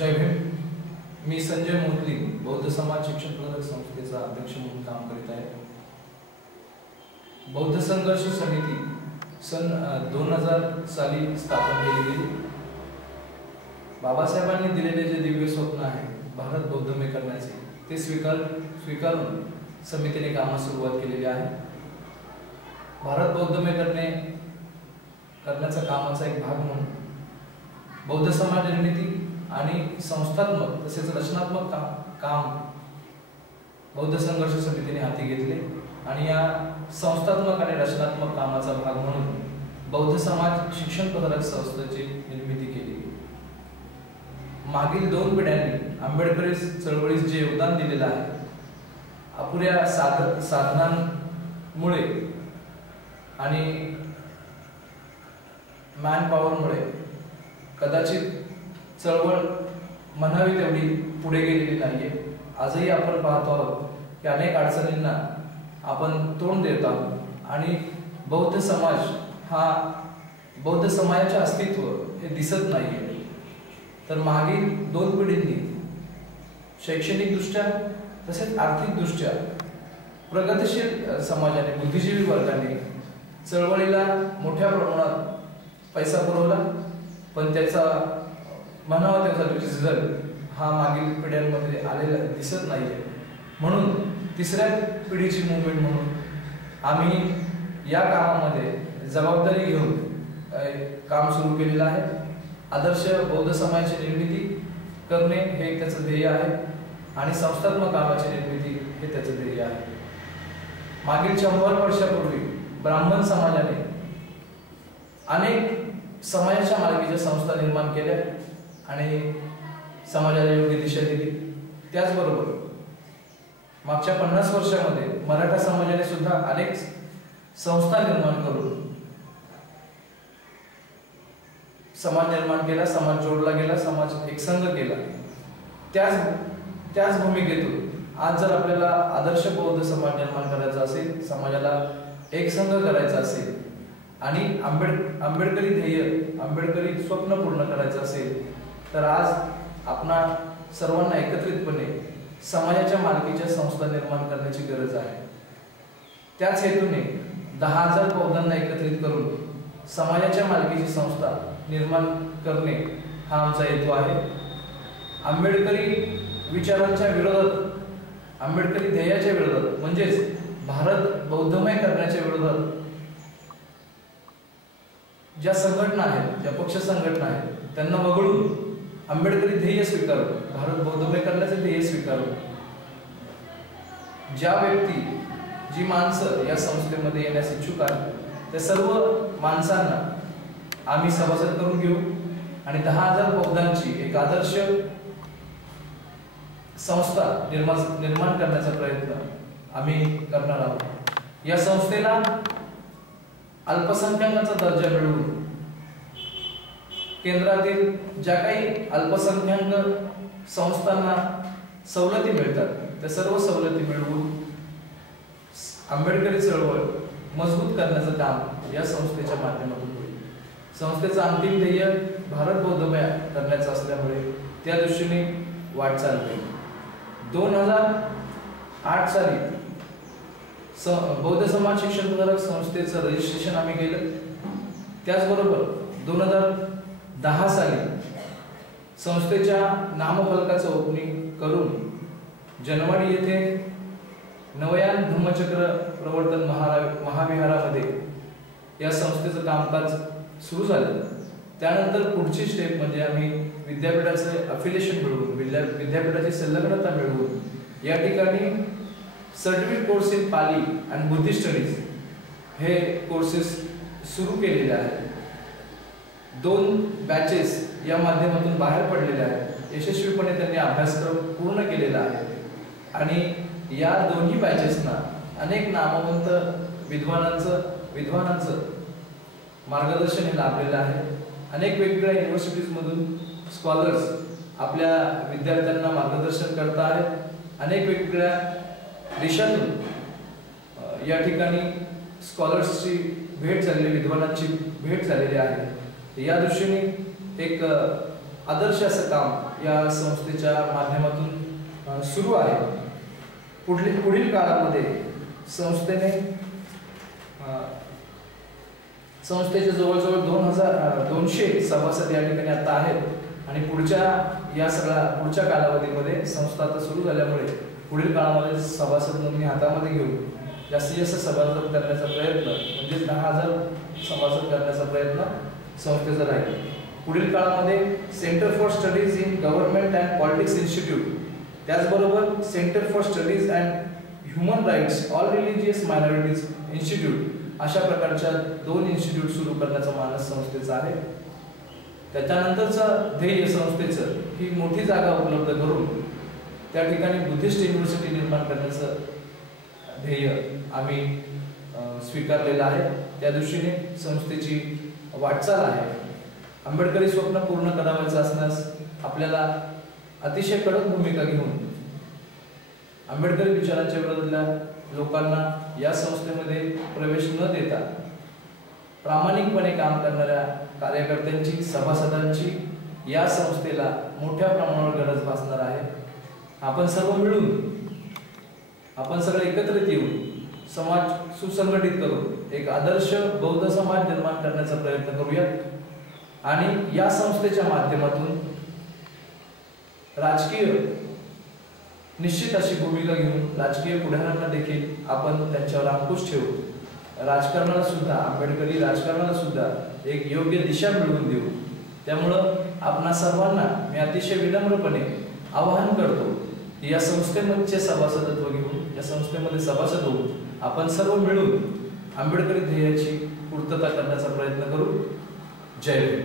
जय भीम. मी संजय मोदली बौद्ध समाज शिक्षण प्रसारक संस्थेचा अध्यक्ष म्हणून काम करीत आहे. बौद्ध संघर्ष समिती सन 2000 साली स्थापन केली गेली. बाबासाहेबांनी दिलेले जे दिव्य स्वप्न आहे भारत बौद्धमय करण्याचे ते स्वीकारून समितीने कामास सुरुवात केलेली आहे. भारत बौद्धमय करण्याचा कामाचा एक भाग म्हणून बौद्ध समाज निर्मिती आणि संस्थात्मक तसेच रचनात्मक काम बौद्ध संघर्ष समितीने हाती घेतले आणि या संस्थात्मक आणि रचनात्मक कामाचा भाग म्हणून बौद्ध समाज शिक्षण प्रसारक संस्थेची निर्मिती केली. मागील 2 पिढ्यांनी आंबेडकरी चळवळीस जे योगदान दिलेले आहे अपुऱ्या साधनांमुळे आणि मॅन पॉवरमुळे कदाचित चळवळ म्हणावी तेवढी पुढे गेलेली नाहीये. आजही आपण पाहतो आहोत की अनेक अडचणींना आपण तोंड देत आहोत आणि बौद्ध समाजाचे अस्तित्व हे दिसत नाहीये. तर मागील 2 पिढींनी शैक्षणिक दृष्ट्या तसेच आर्थिक दृष्ट्या प्रगतिशील समाजाने बुद्धिजीवी वर्गाने चळवळीला मोठ्या प्रमाणात पैसा पुरवला, पण त्याचा म्हणावा त्याचा रिझल्ट हा मागील पिढ्यांमध्ये आलेला दिसत नाहीये. म्हणून 3ऱ्या पिढीची मूवमेंट म्हणून आम्ही या कामामध्ये जबाबदारी घेऊन काम सुरू केलेलं आहे. आदर्श बौद्ध समाजाची निर्मिती करणे हे त्याचं ध्येय आहे आणि संस्थात्मक कामाची निर्मिती हे त्याचं ध्येय आहे. मागील 100 वर्षापूर्वी ब्राह्मण समाजाने अनेक समाजाच्या मालकीच्या संस्था निर्माण केल्या आणि समाजाला योग्य दिशा दिली. त्याचबरोबर मागच्या 50 वर्षामध्ये मराठा समाजाने सुद्धा अनेक संस्था निर्माण करून समाज निर्माण केला, समाज जोडला गेला, समाज एकसंघ केला. त्याच भूमिकेतून आज जर आपल्याला आदर्श बौद्ध समाज निर्माण करायचा असेल, समाजाला एकसंघ करायचा असेल आणि आंबेडकरी ध्येय आंबेडकरी स्वप्न पूर्ण करायचं असेल तर आज आपणा सर्वांना एकत्रितपणे समाजाच्या मालकीच्या संस्था निर्माण करण्याची गरज आहे. त्याच हेतूने 10,000 बौद्धांना एकत्रित करून समाजाच्या मालकीची संस्था निर्माण करणे हा आमचा हेतू आहे. आंबेडकरी विचारांच्या विरोधात, आंबेडकरी ध्येयाच्या विरोधात म्हणजेच भारत बौद्धमय करण्याच्या विरोधात ज्या संघटना आहेत, ज्या पक्ष संघटना आहेत त्यांना वगळून आंबेडकरी ध्येय स्वीकारून, भारत बौद्धमय करण्याचे ध्येय स्वीकारून ज्या व्यक्ती, जी माणसं या संस्थेमध्ये येण्यास इच्छुक आहेत त्या सर्व माणसांना आम्ही सभासद करून घेऊ आणि 10,000 बौद्धांची एक आदर्श संस्था निर्माण करण्याचा प्रयत्न आम्ही करणार आहोत. या संस्थेला अल्पसंख्याकांचा दर्जा मिळवून केंद्रातील ज्या काही अल्पसंख्याक संस्थांना सवलती मिळतात त्या सर्व सवलती मिळवून आंबेडकरी चळवळ मजबूत करण्याचं काम या संस्थेच्या माध्यमातून होईल. संस्थेचं अंतिम ध्येय भारत बौद्धमय करण्याचं असल्यामुळे त्या दृष्टीने वाटचाल होईल. 2008 साली बौद्ध समाज शिक्षण प्रसारक संस्थेचं रजिस्ट्रेशन आम्ही केलं. त्याचबरोबर 2010 साली संस्थेच्या नामफलकाचं ओपनिंग करून जनवाडी येथे नवयान धम्मचक्र प्रवर्तन महाविहारामध्ये या संस्थेचं कामकाज सुरू झालं. त्यानंतर पुढची स्टेप म्हणजे आम्ही विद्यापीठाचे अफिलिएशन मिळवून, विद्यापीठाची संलग्नता मिळवून या ठिकाणी सर्टिफिकेट कोर्स इन पाली आणि बुद्धिस्ट स्टडीज हे कोर्सेस सुरू केलेले आहेत. 2 बॅचेस या माध्यमातून बाहेर पडलेले आहेत. यशस्वीपणे त्यांनी अभ्यासक्रम पूर्ण केलेला आहे आणि या दोन्ही बॅचेसना अनेक नामवंत विद्वानांचं मार्गदर्शन हे लाभलेलं आहे. अनेक वेगवेगळ्या युनिव्हर्सिटीजमधून स्कॉलर्स आपल्या विद्यार्थ्यांना मार्गदर्शन करत आहेत. अनेक वेगवेगळ्या देशातून या ठिकाणी स्कॉलर्सची भेट झालेली, विद्वानांची भेट झालेली आहे. या दृष्टीने एक आदर्श असं काम या संस्थेच्या माध्यमातून सुरू आहे. पुढील काळामध्ये संस्थेचे जवळजवळ 200 सभासद या ठिकाणी आता आहेत आणि पुढच्या कालावधीमध्ये संस्था आता सुरू झाल्यामुळे पुढील काळामध्ये सभासद नोंदणी हातामध्ये घेऊन जास्तीत जास्त सभासद करण्याचा प्रयत्न म्हणजे 10,000 सभासद करण्याचा प्रयत्न संस्थेचा राहील. पुढील काळामध्ये centre for studies in government and politics institute, त्याचबरोबर centre for studies and human rights all religious minorities institute अशा प्रकारच्या 2 इन्स्टिट्यूट सुरू करण्याचा मानस संस्थेचा आहे. त्याच्यानंतरचा ध्येय संस्थेचं ही मोठी जागा उपलब्ध करून त्या ठिकाणी बुद्धिस्ट युनिव्हर्सिटी निर्माण करण्याचं ध्येय आम्ही स्वीकारलेलं आहे. त्या दृष्टीने संस्थेची वाटचाल आहे. आंबेडकरी स्वप्न पूर्ण करावयाचं असल्यास आपल्याला अतिशय कडक भूमिका घेऊन आंबेडकरी विचारांच्या विरोधातल्या लोकांना या संस्थेमध्ये प्रवेश न देता प्रामाणिकपणे काम करणाऱ्या कार्यकर्त्यांची, सभासदांची या संस्थेला मोठ्या प्रमाणावर गरज भासणार आहे. आपण सर्व मिळून, आपण सगळे एकत्रित येऊन समाज सुसंघटित करून एक आदर्श बौद्ध समाज निर्माण करण्याचा प्रयत्न करूयात आणि या संस्थेच्या माध्यमातून राजकीय निश्चित अशी भूमिका घेऊन राजकीय पुढाऱ्यांना देखील आपण त्यांच्यावर अंकुश ठेवू, राजकारणाला सुद्धा, आंबेडकरी राजकारणाला सुद्धा एक योग्य दिशा मिळवून देऊ. त्यामुळं आपणा सर्वांना मी अतिशय विनम्रपणे आवाहन करतो की या संस्थेमध्ये सभासदत्व घेऊन, या संस्थेमध्ये सभासद होऊन आपण सर्व मिळून आंबेडकरी ध्येयाची पूर्तता करण्याचा प्रयत्न करू. जय हिंद.